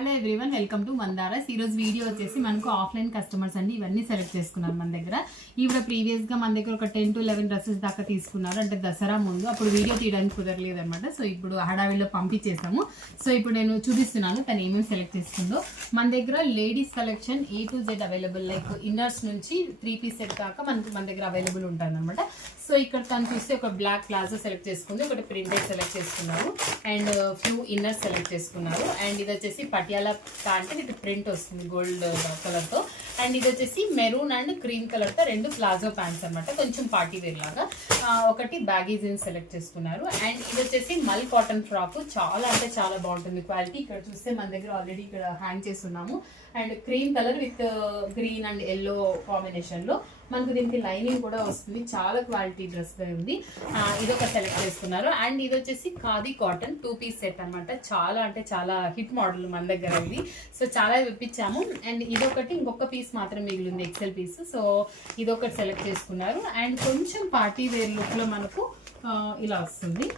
Hello everyone, welcome to Mandaras. ఈరోజు video వచ్చేసి మనకు ఆఫ్లైన్ కస్టమర్స్ అండి ఇవన్నీ సెలెక్ట్ చేసుకున్నారు మన దగ్గర. ఈవిడ ప్రీవియస్గా మన దగ్గర ఒక 10 to 11 డ్రెస్సెస్ దాకా తీసుకున్నారు, అంటే దసరా ముందు. అప్పుడు వీడియో తీయడానికి కుదరలేదు అనమాట. సో ఇప్పుడు హడావిడిలో పంపించేసాము. సో ఇప్పుడు నేను చూపిస్తున్నాను తను ఏమేమి సెలెక్ట్ చేసుకుందో. మన దగ్గర ladies collection A to Z available, like inners నుంచి 3-piece సెట్ దాకా మన దగ్గర అవైలబుల్ ఉంటుంది అనమాట. సో ఇక్కడ తను చూస్తే ఒక బ్లాక్ ప్లాజో సెలెక్ట్ చేసుకుంది, ఒకటి ప్రింటెడ్ సెలెక్ట్ చేసుకున్నారు, అండ్ ఫ్యూ ఇన్నర్స్ సెలెక్ట్ చేసుకున్నారు. అండ్ ఇది వచ్చేసి పటియాలా ప్యాంట్ విత్ ప్రింట్ వస్తుంది గోల్డ్ కలర్ తో. అండ్ ఇది వచ్చేసి మెరూన్ అండ్ క్రీమ్ కలర్ తో రెండు ప్లాజో ప్యాంట్స్ అనమాట, కొంచెం పార్టీ వేర్ లాగా. ఒకటి బ్యాగీ జీన్స్ సెలెక్ట్ చేసుకున్నారు. అండ్ ఇది వచ్చేసి మల్ కాటన్ ఫ్రాక్, చాలా అంటే చాలా బాగుంటుంది క్వాలిటీ. ఇక్కడ చూస్తే మన దగ్గర ఆల్రెడీ ఇక్కడ హ్యాంగ్ చేస్తున్నాము. And cream colour with green and yellow combination లో మనకు దీనికి లైనింగ్ కూడా వస్తుంది. చాలా క్వాలిటీ డ్రెస్ ఉంది. ఇది ఒక సెలెక్ట్ చేసుకున్నారు. అండ్ ఇది వచ్చేసి ఖాదీ కాటన్ 2-piece సెట్ అనమాట. చాలా అంటే చాలా హిట్ మోడల్ మన దగ్గర ఇది. సో చాలా విప్పించాము. అండ్ ఇదొకటి, ఇంకొక పీస్ మాత్రం మిగిలింది, ఎక్సెల్ పీస్. సో ఇదొకటి సెలెక్ట్ చేసుకున్నారు. అండ్ కొంచెం పార్టీ వేర్ లుక్ లో మనకు ఇలా వస్తుంది.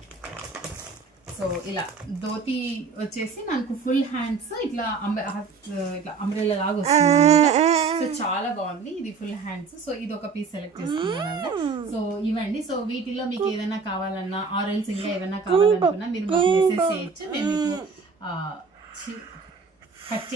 సో ఇలా ధోతి వచ్చేసి మనకు ఫుల్ హ్యాండ్స్ ఇట్లా అంబ్రెల్లా లాగా వస్తుంది. సో చాలా బాగుంది, ఇది ఫుల్ హ్యాండ్స్. సో ఇది ఒక పీస్ సెలెక్ట్ చేసుకున్నారంట. సో ఇవ్వండి. సో వీటిలో మీకు ఏదైనా కావాలన్నా ఆరెల్స్ ఇంకా ఏదైనా కావాలనుకున్నా మీరు మాకు మెసేజ్ చేయొచ్చు. మేము మీకు కట్